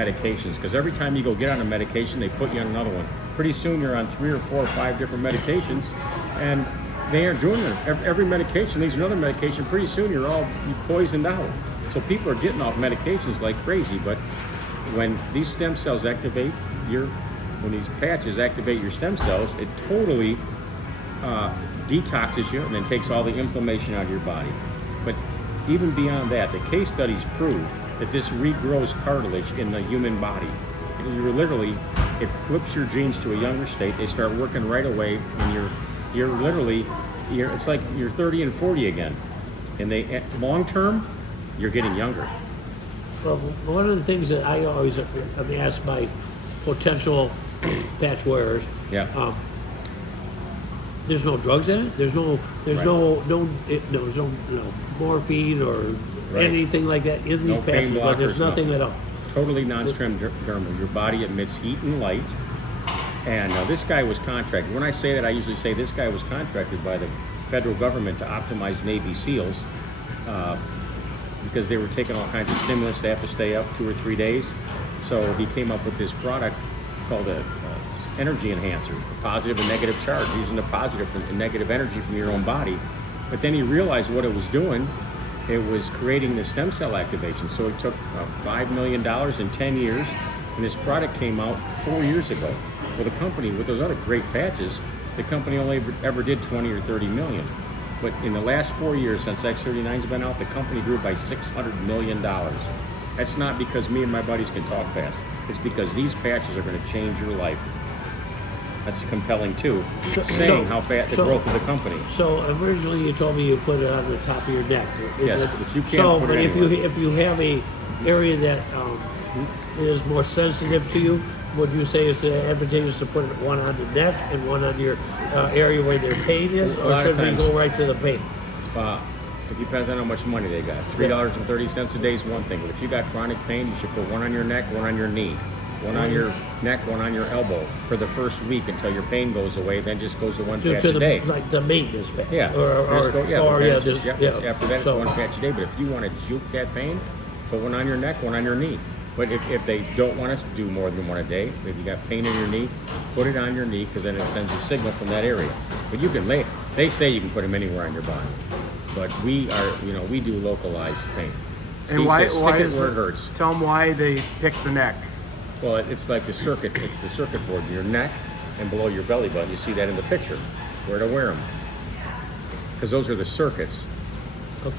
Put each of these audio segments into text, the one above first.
medications, because every time you go get on a medication, they put you on another one. Pretty soon you're on 3 or 4 or 5 different medications, and they aren't doing it. Every medication leaves another medication. Pretty soon you're poisoned out. So people are getting off medications like crazy, but when these stem cells activate when these patches activate your stem cells, it totally detoxes you and then takes all the inflammation out of your body. But even beyond that, the case studies prove that this regrows cartilage in the human body. It flips your genes to a younger state. They start working right away, and it's like you're 30 and 40 again. And long term, you're getting younger. Well, one of the things that I always ask my potential patch wearers, there's no drugs in it. There's no morphine or anything like that in these patches. But there's nothing at all. Totally non-transdermal. Your body emits heat and light. And this guy was contracted. When I say that, I usually say this guy was contracted by the federal government to optimize Navy SEALs because they were taking all kinds of stimulants. They have to stay up 2 or 3 days. So he came up with this product called a energy enhancer, a positive and negative charge, using the positive and negative energy from your own body. But then he realized what it was doing. It was creating the stem cell activation. So it took $5 million in 10 years, and this product came out 4 years ago. Well, the company, with those other great patches, the company only ever did 20 or 30 million. But in the last 4 years, since X39's been out, the company grew by $600 million. That's not because me and my buddies can talk fast. It's because these patches are going to change your life. That's compelling too, saying how fast the growth of the company. So originally you told me you put it on the top of your neck. Yes, but you can't put it anywhere. If you have a area that is more sensitive to you, would you say it's advantageous to put one on the neck and one on your area where their pain is, or should we go right to the pain? It depends on how much money they got. $3.30 a day is one thing, but if you got chronic pain, you should put one on your neck, one on your knee, one on your neck, one on your elbow for the first week until your pain goes away. Then just goes to one patch a day. Like the maintenance patch. Yeah. After that, it's one patch a day. But if you want to juke that pain, put one on your neck, one on your knee. But if they don't want us to do more than one a day, if you got pain in your knee, put it on your knee, because then it sends a signal from that area. But you can they say you can put them anywhere on your body, but we do localized pain. And why is where it hurts. Tell them why they pick the neck. Well, it's like the circuit. It's the circuit board in your neck and below your belly button. You see that in the picture. Where to wear them? Because those are the circuits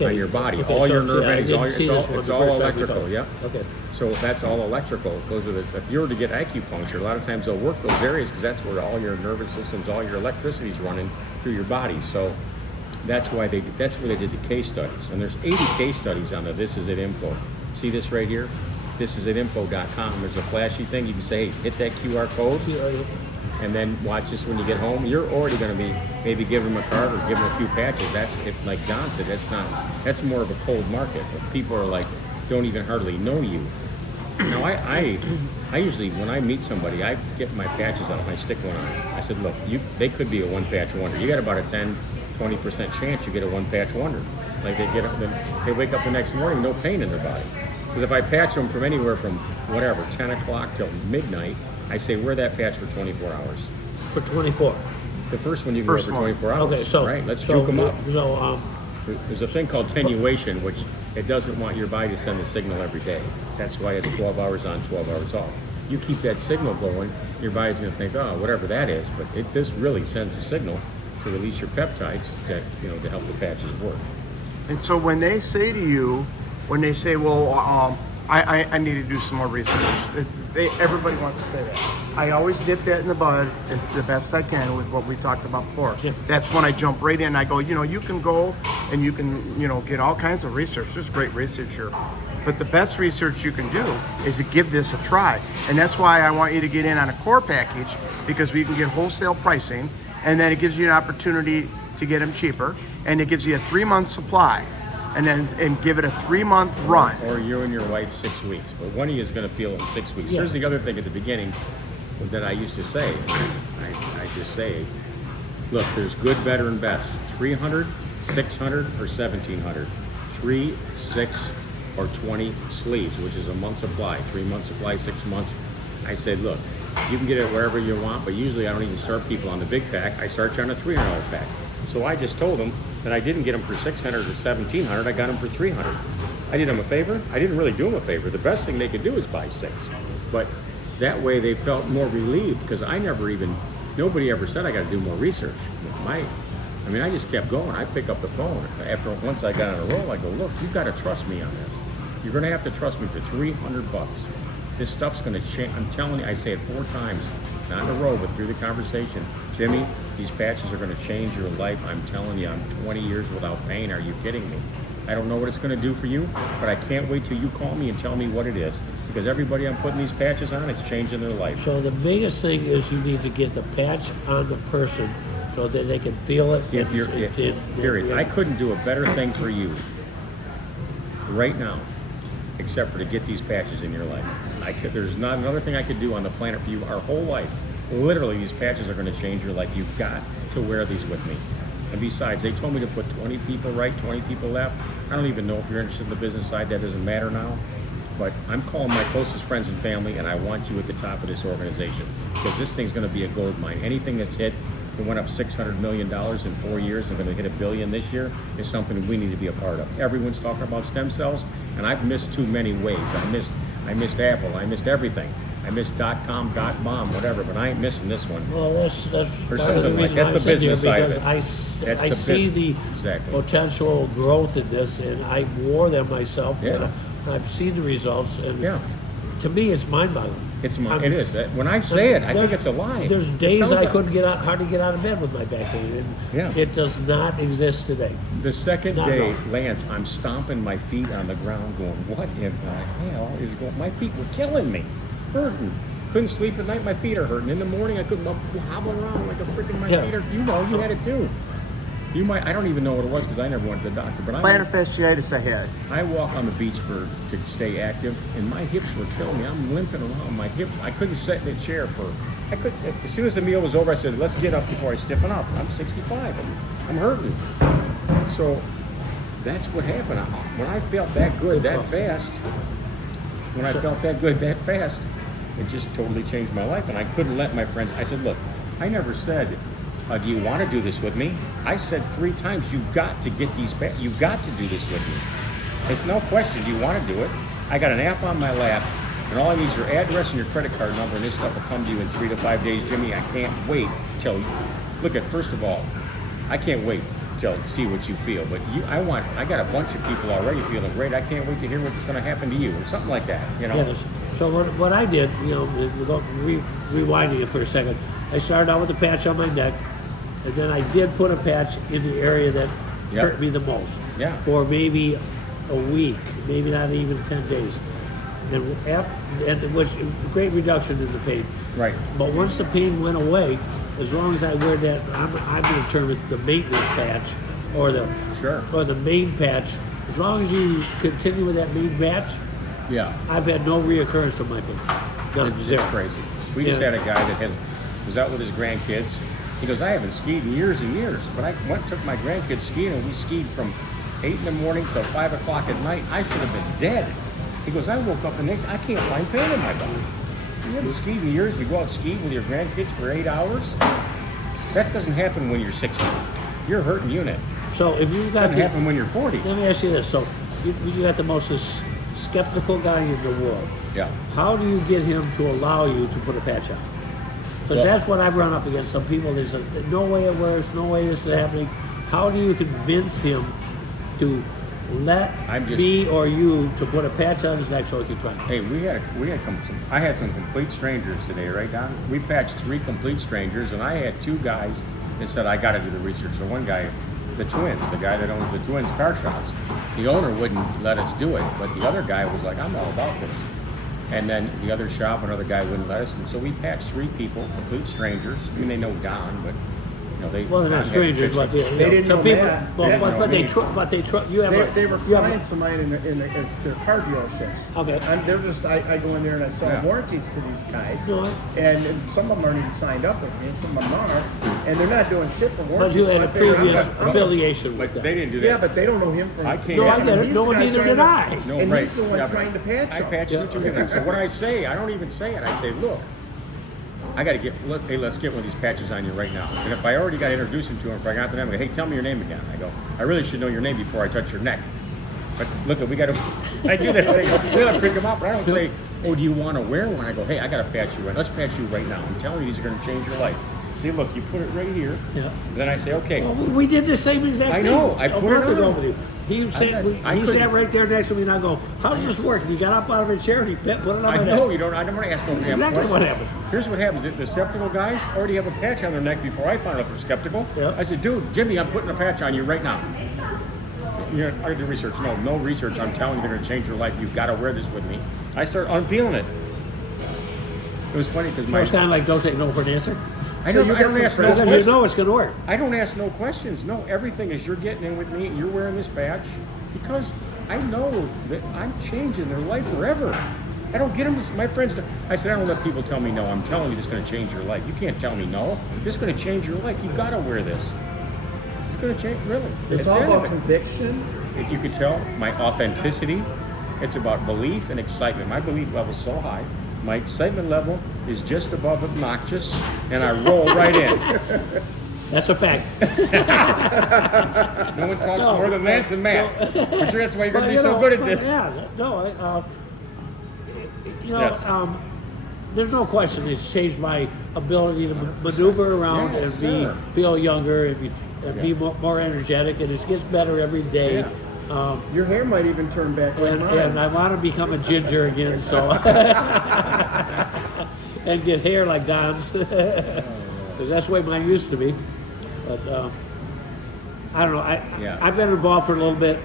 on your body. All your nerve endings. It's all electrical. Yeah. Okay. So that's all electrical. Those are if you were to get acupuncture, a lot of times they'll work those areas because that's where all your nervous systems, all your electricity is running through your body. So that's where they did the case studies. And there's 80 case studies on the This Is It info. See this right here? ThisIsItInfo.com. There's a flashy thing. You can say, hey, hit that QR code, and then watch this when you get home. You're already going to be maybe give them a card or give them a few patches. Like John said, that's more of a cold market. People are like, don't even hardly know you. Now, I usually, when I meet somebody, I get my patches out and I stick one on. I said, look, they could be a one-patch wonder. You got about a 10-20% chance you get a one-patch wonder. Like they wake up the next morning, no pain in their body. Because if I patch them from anywhere from 10 o'clock till midnight, I say wear that patch for 24 hours. For 24? The first one you can wear for 24 hours. Okay, so let's juke them up. There's a thing called attenuation, which it doesn't want your body to send a signal every day. That's why it's 12 hours on, 12 hours off. You keep that signal going, your body's going to think, oh, whatever that is, but this really sends a signal to release your peptides to help the patches work. And so when they say to you, well, I need to do some more research. Everybody wants to say that. I always nip that in the bud the best I can with what we talked about before. Yeah. That's when I jump right in and I go, you can go and you can, get all kinds of research. There's great research here. But the best research you can do is to give this a try. And that's why I want you to get in on a core package, because we can get wholesale pricing, and then it gives you an opportunity to get them cheaper, and it gives you a 3-month supply. And give it a 3-month run. Or you and your wife 6 weeks. But one of you is going to feel it in 6 weeks. Yeah. Here's the other thing at the beginning that I used to say. I just say, look, there's good, better, and best. 300, 600, or 1,700. 3, 6, or 20 sleeves, which is a month's supply, 3 months supply, 6 months. I said, look, you can get it wherever you want, but usually I don't even start people on the big pack. I start you on a $300 pack. So I just told them that I didn't get them for $600 or $1,700. I got them for $300. I did them a favor. I didn't really do them a favor. The best thing they could do is buy 6. But that way they felt more relieved, because nobody ever said I got to do more research. I just kept going. I pick up the phone. Once I got on a roll, I go, look, you got to trust me on this. You're going to have to trust me for $300. This stuff's going to change. I'm telling you, I say it 4 times, not in a row, but through the conversation. Jimmy, these patches are going to change your life. I'm telling you, I'm 20 years without pain. Are you kidding me? I don't know what it's going to do for you, but I can't wait till you call me and tell me what it is, because everybody I'm putting these patches on, it's changing their life. So the biggest thing is you need to get the patch on the person so that they can feel it. Period. I couldn't do a better thing for you right now, except for to get these patches in your life. There's not another thing I could do on the planet for you our whole life. Literally, these patches are going to change your life. You've got to wear these with me. And besides, they told me to put 20 people right, 20 people left. I don't even know if you're interested in the business side. That doesn't matter now. But I'm calling my closest friends and family, and I want you at the top of this organization, because this thing's going to be a gold mine. Anything that's hit, it went up $600 million in 4 years, and going to hit $1 billion this year, is something we need to be a part of. Everyone's talking about stem cells, and I've missed too many waves. I missed Apple. I missed everything. I missed .com, .bomb, whatever, but I ain't missing this one. Well, that's Or part of the something like reason that's I'm the sitting here, business side of because it. I see the Exactly. potential growth in this, and I wore them myself. Yeah. And I've seen the results, and Yeah. to me, it's mind-boggling. It is. When I say it, I think it's a lie. There's It days sounds I like- couldn't hardly get out of bed with my back pain, and Yeah. it does not exist today. The second Not day, at all. Lance, I'm stomping my feet on the ground going, what in the hell is going on? My feet were killing me, hurting. Couldn't sleep at night, my feet are hurting. In the morning, I couldn't hobble around like a freaking, my Yeah. feet are, you had it too. You might, I don't even know what it was because I never went to the doctor, but Plantar fasciitis ahead. I walk on the beach to stay active, and my hips were killing me. I'm limping around. My hips, I couldn't sit in a chair as soon as the meal was over, I said, let's get up before I stiffen up. I'm 65, I'm hurting. So that's what happened. When I felt that good that fast, it just totally changed my life, and I couldn't let my friends, I said, look, I never said, do you want to do this with me? I said 3 times, you've got to get these back. You've got to do this with me. It's no question. Do you want to do it? I got an app on my lap, and all I need is your address and your credit card number, and this stuff will come to you in 3 to 5 days. Jimmy, I can't wait till you. Look at, first of all, I can't wait till see what you feel. But I got a bunch of people already feeling great. I can't wait to hear what's going to happen to you, or something like that. You know. Yes. So what I did, rewinding it for a second, I started out with a patch on my neck, and then I did put a patch in the area that hurt me the most. Yeah. For maybe a week, maybe not even 10 days. And which great reduction in the pain. Right. But once the pain went away, as long as I wear that, I'm going to term it the maintenance patch, or the main patch. As long as you continue with that main patch, Yeah. I've had no reoccurrence of my pain. None, It's zero. crazy. We just had a guy that was out with his grandkids. He goes, I haven't skied in years and years, but I took my grandkids skiing, and we skied from 8 in the morning till 5 o'clock at night. I should have been dead. He goes, I woke up the next, I can't find pain in my body. You haven't skied in years. You go out skiing with your grandkids for 8 hours? That doesn't happen when you're 60. You're a hurting unit. So if you've got Doesn't happen when you're 40. let me ask you this. So you got the most skeptical guy in the world. Yeah. How do you get him to allow you to put a patch on? Because Well- that's what I've run up against. Some people, they say, no way it works, no way this is happening. How do you convince him to let me or you to put a patch on his neck so he can try? Hey, I had some complete strangers today, right, Don? We patched 3 complete strangers, and I had 2 guys that said, I got to do the research. So one guy, the twins, the guy that owns the twins car shops, the owner wouldn't let us do it, but the other guy was like, I'm all about this. And then the other shop, another guy wouldn't let us. And so we patched 3 people, complete strangers. I mean, they know Don, but know, they. Well, they're not strangers, but They didn't know people, that. But, They but, didn't but know they me. but they you have They were you have clients of mine in their car dealerships. Okay. They're just, I go in there and I sell Yeah. warranties to these guys. No, And some of them aren't even signed up with me, and some of them are. And they're not doing shit for but warranties. you so had I a figure previous I'm affiliation with But them. they didn't do that. Yeah, but they don't know him from. I can't- No, I get it. He's No the one, guy neither trying did to- I. No, And right. he's the one Yeah, trying to patch I them. patch you too. So what I say, I don't even say it. I say, look, I got to hey, let's get one of these patches on you right now. And if I already got introduced to him, if I got the name, I go, hey, tell me your name again. I go, I really should know your name before I touch your neck. But look, we got to. I do that. We got to freak them out. But I don't say, oh, do you want to wear one? I go, hey, I got to patch you in. Let's patch you right now. I'm telling you, these are going to change your life. See, look, you put it right here. Yeah. Then I say, okay. Well, we did the same exact I thing. know. I a put month it ago on. with you. He said, I he sat couldn't- right there next to me, and I go, "How does this work?" And he got up out of his chair and he put it on my I neck. know you don't. I don't want to ask no damn Exactly question. what happened. Here's what happens. The skeptical guys already have a patch on their neck before I found out they're skeptical. Yeah. I said, dude, Jimmy, I'm putting a patch on you right now. You know, I did research. No research. I'm telling you, they're going to change your life. You've got to wear this with me. I start unpeeling it. It was funny because So my. it's kind of like don't take no for an answer. I So don't, you I got don't some ask no friends- Because you questions. know it's going to work. I don't ask no questions. No, everything is you're getting in with me. You're wearing this patch because I know that I'm changing their life forever. I don't get them. My friends. I said I don't let people tell me no. I'm telling you, this is going to change your life. You can't tell me no. This is going to change your life. You got to wear this. It's going to change. Really. It's the all end of about it. conviction. You could tell my authenticity. It's about belief and excitement. My belief level is so high. My excitement level is just above obnoxious, and I roll right in. That's a fact. No one talks No, more than Lance and Matt. But that's why you're going to be so good at this. Yeah, no, you know, Yes. there's no question it's changed my ability to maneuver around Yes, and sir. feel younger and be more energetic, and it gets better every day. Yeah. Your hair might even turn back like mine. And I want to become a ginger again, so and get hair like Don's, because that's the way mine used to be. But I don't know. Yeah. I've been involved for a little bit.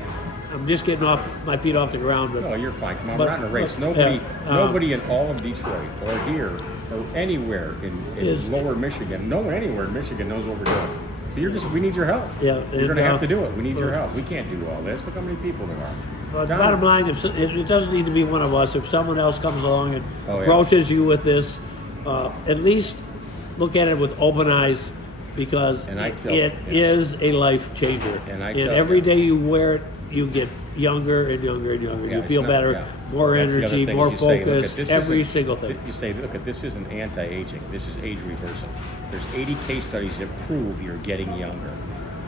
I'm just getting off my feet off the ground. But No, you're fine. Come on, But- we're not in a race. but, Nobody, yeah, nobody in all of Detroit or here or anywhere in Is- lower Michigan, no one anywhere in Michigan knows what we're doing. So we need your help. Yeah, You're and, going to have to do it. We need your help. We can't do all this. Look how many people there are. But Don- bottom line, it doesn't need to be one of us. If someone else comes along and Oh, yeah. approaches you with this, at least look at it with open eyes, because And I tell- it is a life changer. And I And tell- every day you wear it, you get younger and younger and younger. Yeah, You it's feel not- better, yeah. more That's the other energy, thing more is you say, look, focus, this every isn't- single thing. You say, look, this isn't anti-aging. This is age reversal. There's 80 case studies that prove you're getting younger.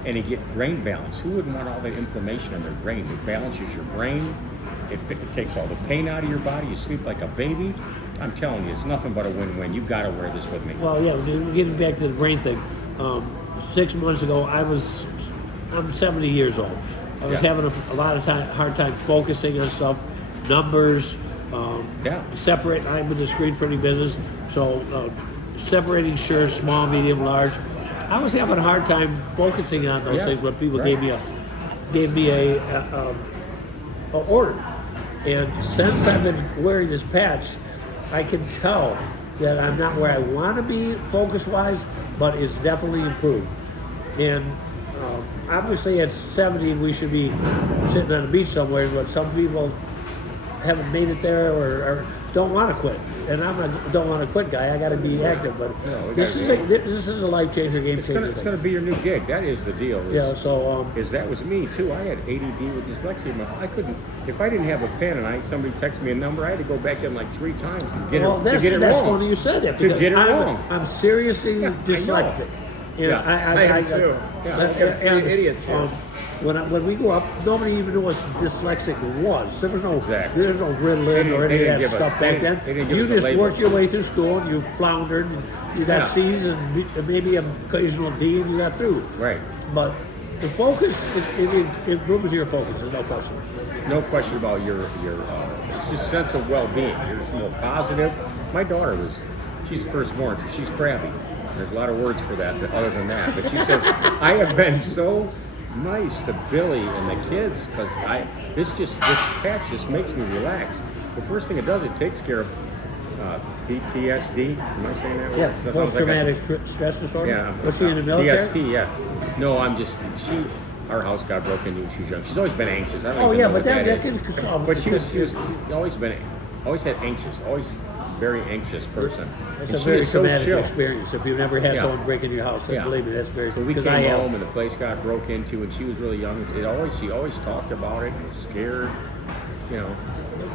And you get brain balance. Who wouldn't want all that inflammation in their brain? It balances your brain. It takes all the pain out of your body. You sleep like a baby. I'm telling you, it's nothing but a win-win. You got to wear this with me. Well, yeah, getting back to the brain thing. 6 months ago, I'm 70 years old. I was Yeah. having a lot of hard time focusing on stuff, numbers, Yeah. separate. I'm in the screen printing business, so separating shirts, small, medium, large. I was having a hard time focusing on those Yeah, things when people right. gave me a order. And since I've been wearing this patch, I can tell that I'm not where I want to be focus-wise, but it's definitely improved. And obviously at 70, we should be sitting on the beach somewhere, but some people haven't made it there or don't want to quit. And I'm a don't want to quit guy. I got to be active, but No, we this gotta is a life changer, game It's changer. gonna, it's gonna be your new gig. That is the deal. Yeah. So Is that was me too. I had ADD with dyslexia. I couldn't, if I didn't have a pen and somebody texted me a number, I had to go back in like 3 times to get well, it, to get it that's wrong. funny you said that, To because get it wrong. I'm seriously Yeah, I know. dyslexic. And Yeah. I am too. and, Idiots here. when we grew up, nobody even knew what dyslexic was. There was no Exactly. there was no Ritalin or They any of didn't that give us- stuff back they- then. they didn't give You us a just label. worked your way through school and you floundered and you got Yeah. C's and maybe an occasional D and you got through. Right. But the focus, it improves your focus. There's no question. No question about your it's just sense of well-being. You're just more positive. My daughter she's firstborn, so she's crabby. There's a lot of words for that, but other than that. But she says, I have been so nice to Billy and the kids because this patch just makes me relax. The first thing it does, it takes care of PTSD. Am I saying that? Yeah, Does that sound post-traumatic stress disorder. Yeah. Was she in the military? PST, yeah. No, our house got broken into when she was young. She's always been anxious. I don't Oh even yeah, know but what that is. can solve. But she was always had anxious, always very anxious person. It's And a she very is so traumatic chill. experience. If you've never had Yeah. someone break into your house, then Yeah. believe me, that's very. So we because came I have. home and the place got broke into, and she was really young. She always talked about it and was scared, you know.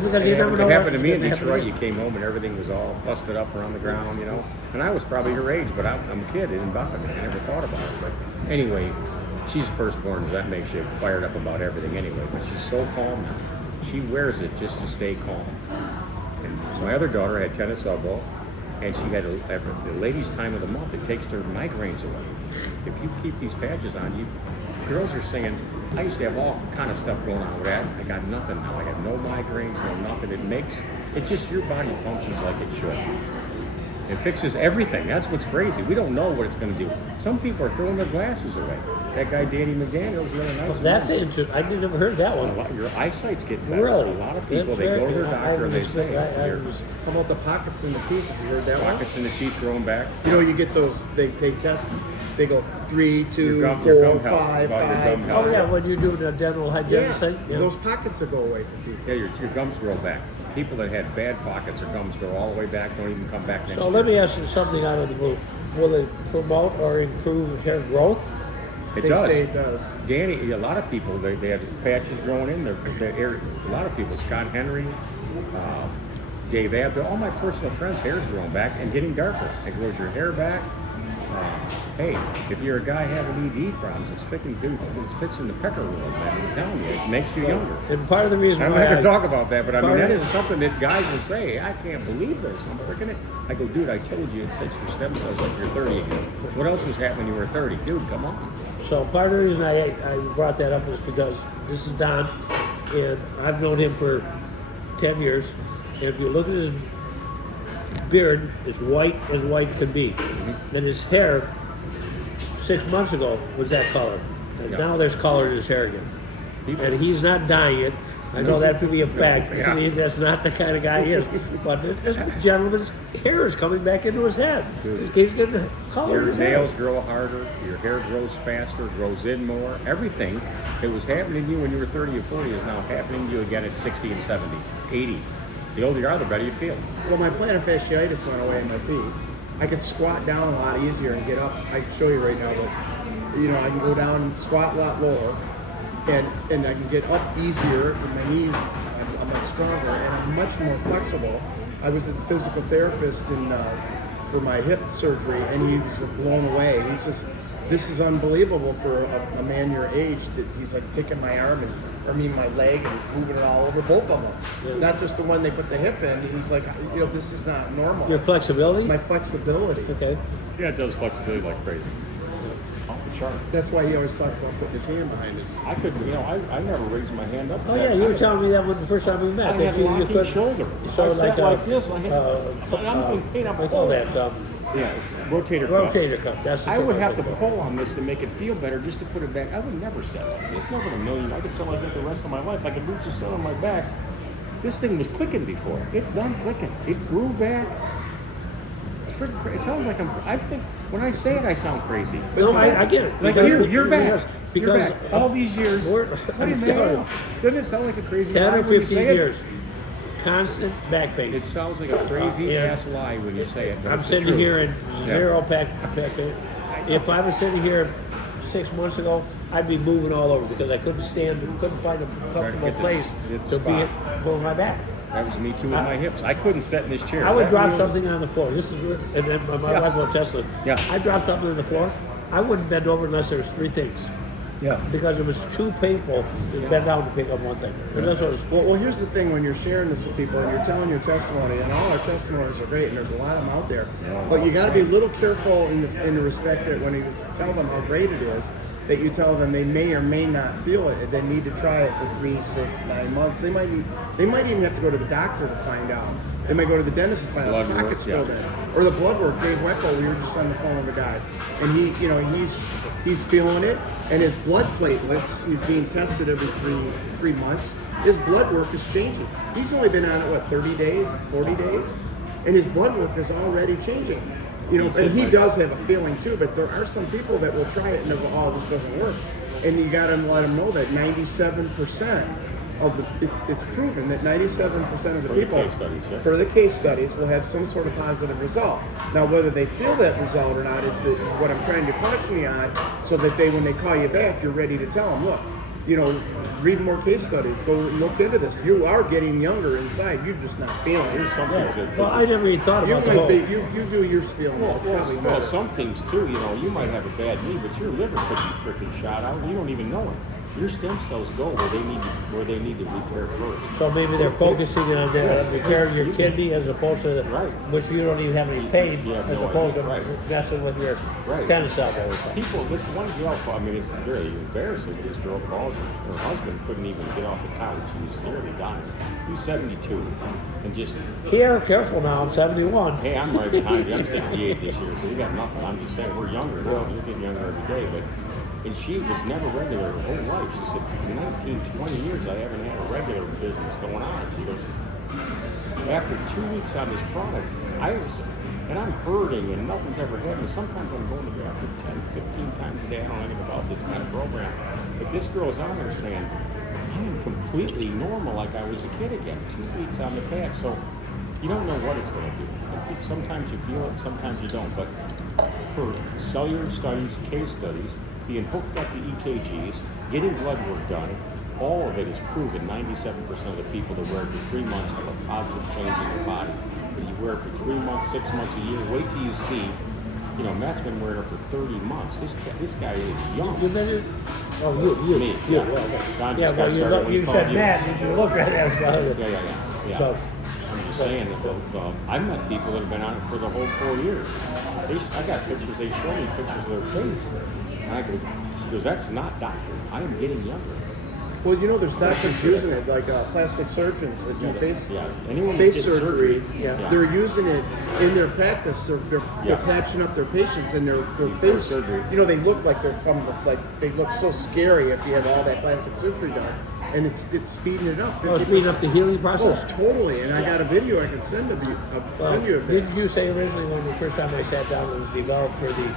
Because you never know It what happened to me in gonna happen to Detroit. you. You came home and everything was all busted up around the ground, you know. And I was probably her age, but I'm a kid. It didn't bother me. I never thought about it. But anyway, she's firstborn, so that makes you fired up about everything anyway. But she's so calm now. She wears it just to stay calm. And my other daughter had tennis elbow, and she had at the ladies' time of the month. It takes their migraines away. If you keep these patches on, girls are saying, I used to have all kind of stuff going on with that. I got nothing now. I have no migraines, no nothing. It just your body functions like it should. It fixes everything. That's what's crazy. We don't know what it's going to do. Some people are throwing their glasses away. That guy Danny McDaniels the other night. That's interesting. I never heard that one. Your eyesight's getting better. Really? A lot of people, That's they go to their very- doctor, they say, your How about the pockets in the teeth? Have you heard that one? pockets in the teeth growing back. You know, you get those. They test. They go 3, 2, Your 4, gum health, 5, about your gum 5. health. Oh yeah, when you're doing a dental hygiene Yeah, thing. Yeah. those pockets will go away from people. Yeah, your gums grow back. People that had bad pockets, their gums go all the way back, don't even come back next So year. let me ask you something out of the blue. Will it promote or improve hair growth? It They does. say it does. Danny, a lot of people, they have patches growing in their area. A lot of people, Scott Henry, Dave Abdul, all my personal friends' hair's growing back and getting darker. It grows your hair back. Hey, if you're a guy having ED problems, it's fixing the pecker world, man. I'm telling you, it makes you younger. And part of the reason I'm why not going I to talk about that, but I mean, part that of- is something that guys will say, I can't believe this. I'm freaking it. I go, dude, I told you it sets your stem cells like you're 30 again. What else was happening when you were 30? Dude, come on. So part of the reason I brought that up is because this is Don, and I've known him for 10 years. And if you look at his beard, it's white as white can be. Then his hair, 6 months ago, was that color. And Yeah. now there's color in his hair again. People- And he's not dyeing it. I know that to be a fact. Yeah. That's not the kind of guy he is. But this gentleman's hair is coming back into his head. He's getting color in Your his hair. nails grow harder, your hair grows faster, grows in more. Everything that was happening to you when you were 30 or 40 is now happening to you again at 60 and 70, 80. The older you are, the better you feel. Well, my plantar fasciitis went away in my feet. I could squat down a lot easier and get up. I can show you right now, but you know, I can go down and squat a lot lower, and I can get up easier. And my knees, I'm much stronger and I'm much more flexible. I was at the physical therapist for my hip surgery, and he was blown away. He says, "This is unbelievable for a man your age." He's like taking my arm my leg, and he's moving it all over, both of them. Not just the one they put the hip in. He's like, you know, this is not normal. Your flexibility? My flexibility. Okay. Yeah, it does flexibility like crazy. Off the chart. That's why he always talks about putting his hand behind his. I could, I never raised my hand up. Oh yeah, you were telling me that when the first time we met. I that had you locking put- shoulder. So I like sat like this. I had, I'm in pain. I call that Yeah, it's rotator cuff. rotator cuff. That's the I term would I'm have to looking for. pull on this to make it feel better, just to put it back. I would never sell it. It's never a million. I could sell like that the rest of my life. I could reach the sun on my back. This thing was clicking before. It's done clicking. It grew back. It's freaking crazy. It sounds like I think when I say it, I sound crazy. No, I get it. Like Because- you're back. Because You're back. All these years. We're- What do you I'm telling mean? Doesn't it sound like a crazy 10 lie or when you 15 say it? years. Constant back pain. It sounds like a crazy Yeah. ass lie when you say it. But I'm it's the sitting truth. here in Yeah. zero pain. If I was sitting here 6 months ago, I'd be moving all over because I couldn't find a comfortable get the- place get the to be spot. for my back. That was me too with my hips. I couldn't sit in this chair. I would That drop really- something on the floor. This is, and then my Yeah. wife will test it. Yeah. I dropped something on the floor. I wouldn't bend over unless there was 3 things Yeah. because it was too painful to bend down to pick up one thing. And that's what it was. Well, here's the thing: when you're sharing this with people and you're telling your testimony, and all our testimonies are great, and there's a lot of them out there, but you got to be a little careful in the respect that when you tell them how great it is, that you tell them they may or may not feel it. They need to try it for 3, 6, 9 months. They might even have to go to the doctor to find out. They might go to the dentist to find out Blood the work, pockets yeah. filled in, or the blood work. Dave Weckel, we were just on the phone with a guy, and he's feeling it, and his blood platelets. He's being tested every three months. His blood work is changing. He's only been on it 30 days, 40 days. and his blood work is already changing. You know, and he does have a feeling too, but there are some people that will try it and they'll go, oh, this doesn't work. And you got to let them know that 97% of it's proven that 97% of the people, for the case studies, will have some sort of positive result. Now, whether they feel that result or not is what I'm trying to caution you on, so that when they call you back, you're ready to tell them, look, you know, read more case studies, go look into this. You are getting younger inside. You're just not feeling it. There's some things that Well, I never even thought about you do your spiel. Well, some things too, you know, you might have a bad knee, but your liver could be freaking shot out and you don't even know it. Your stem cells go where they need to repair first. So maybe they're focusing on the repair of your kidney as opposed to which you don't even have any pain, as opposed to messing with your tennis elbow. People, this one girl, I mean, it's very embarrassing. This girl called her husband couldn't even get off the couch. He was nearly dying. He was 72, and just careful now. I'm 71. Hey, I'm right behind you. I'm 68 this year, so you got nothing. I'm just saying we're younger now. You're getting younger every day, but. And she was never regular her whole life. She said, in 19, 20 years, I haven't had a regular business going on. She goes, after 2 weeks on this product, and I'm hurting and nothing's ever happened. Sometimes I'm going to the bathroom 10, 15 times a day. I don't know anything about this kind of program. But this girl's on there saying, I am completely normal like I was a kid again. 2 weeks on the pad. So you don't know what it's going to do. Sometimes you feel it, sometimes you don't. But for cellular studies, case studies, being hooked up to EKGs, getting blood work done, all of it is proven. 97% of the people that wear it for 3 months have a positive change in their body. But you wear it for 3 months, 6 months, a year, wait till you see, you know, Matt's been wearing it for 30 months. This guy is young. You been it? Oh, you. Me. Yeah, Don yeah, just got well, started when he you called said you. Matt, you look right at him. Yeah. So, I'm just saying that I've met people that have been on it for the whole 4 years. I got pictures, they show me pictures of their face. And I go, because that's not doctor. I am getting younger. Well, you know, there's doctors using it, like plastic surgeons that do face surgery. They're using it in their practice. They're patching up their patients and their face surgery. You know, they look like they look so scary if you have all that plastic surgery done, and it's speeding it up. it's speeding up the healing process. Oh, totally. And I got a video I can send to you. Send you a video. Didn't you say originally when the first time I sat down it was developed for the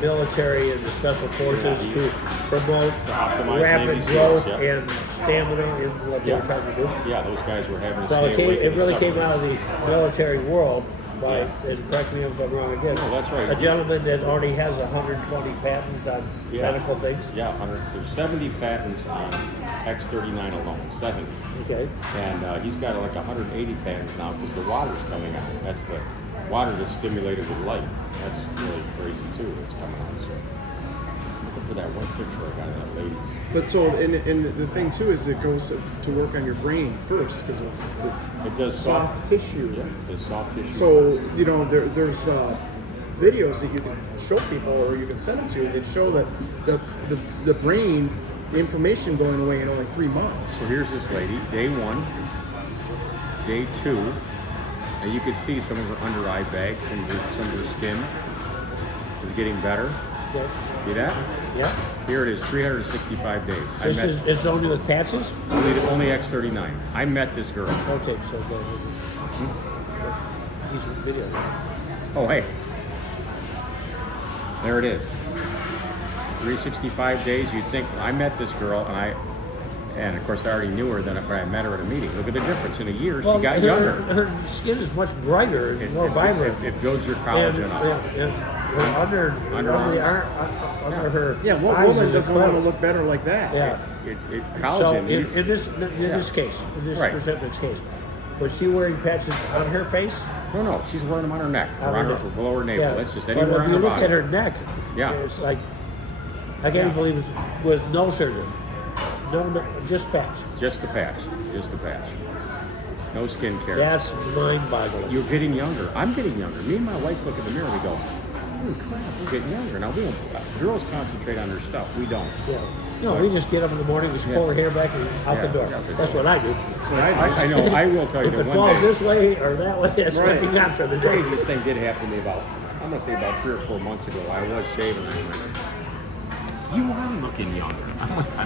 military and the special forces to promote rapid Navy growth SEALs, and stamina in what they were trying to do? Yeah, those guys were having to So stay awake. it really came out of the military world by, and correct me if I'm wrong again, No, that's right. a gentleman that already has 120 patents on medical things. Yeah, there's 70 patents on X39 alone, 70. Okay. And he's got like 180 patents now because the water's coming out. That's the water that's stimulated with light. That's really crazy too. That's coming out. So looking for that one picture I got of that lady. But so, and the thing too is it goes to work on your brain first because It does soft tissue. Yeah, it does soft tissue. So, you know, there's videos that you can show people or you can send them to that show that the brain, the inflammation going away in only 3 months. So here's this lady, day 1, day 2, and you can see some of her under eye bags, some of her skin is getting better. Okay. See that? Yeah. Here it is, 365 days. It's only with patches? Only X39. I met this girl. Okay, so these are videos. Oh, hey. There it is. 365 days. You'd think I met this girl, and of course I already knew her when I met her at a meeting. Look at the difference. In a year, she got younger. Her skin is much brighter and more vibrant. It builds your collagen up. Under her What woman doesn't want to look better like that? Yeah. Collagen. So in this case, in this presentment's case, was she wearing patches on her face? No, she's wearing them on her neck, below her navel. Yeah. That's just anywhere but on her body. if you look at her neck, it's like, I can't even believe it's with no surgery. No, just patch. Just the patch. No skin care. That's mind-boggling. You're getting younger. I'm getting younger. Me and my wife look in the mirror and we go, holy crap, we're getting younger. Now, we don't, girls concentrate on their stuff. We don't. Yeah. No, we just get up in the morning, just pull her hair back and out the door. That's what I do. I know. I will tell you If that it one falls day, this way or that way, that's what you got for the the day. craziest thing did happen to me I'm going to say about 3 or 4 months ago. I was shaving and I went, you are looking younger. I'm like,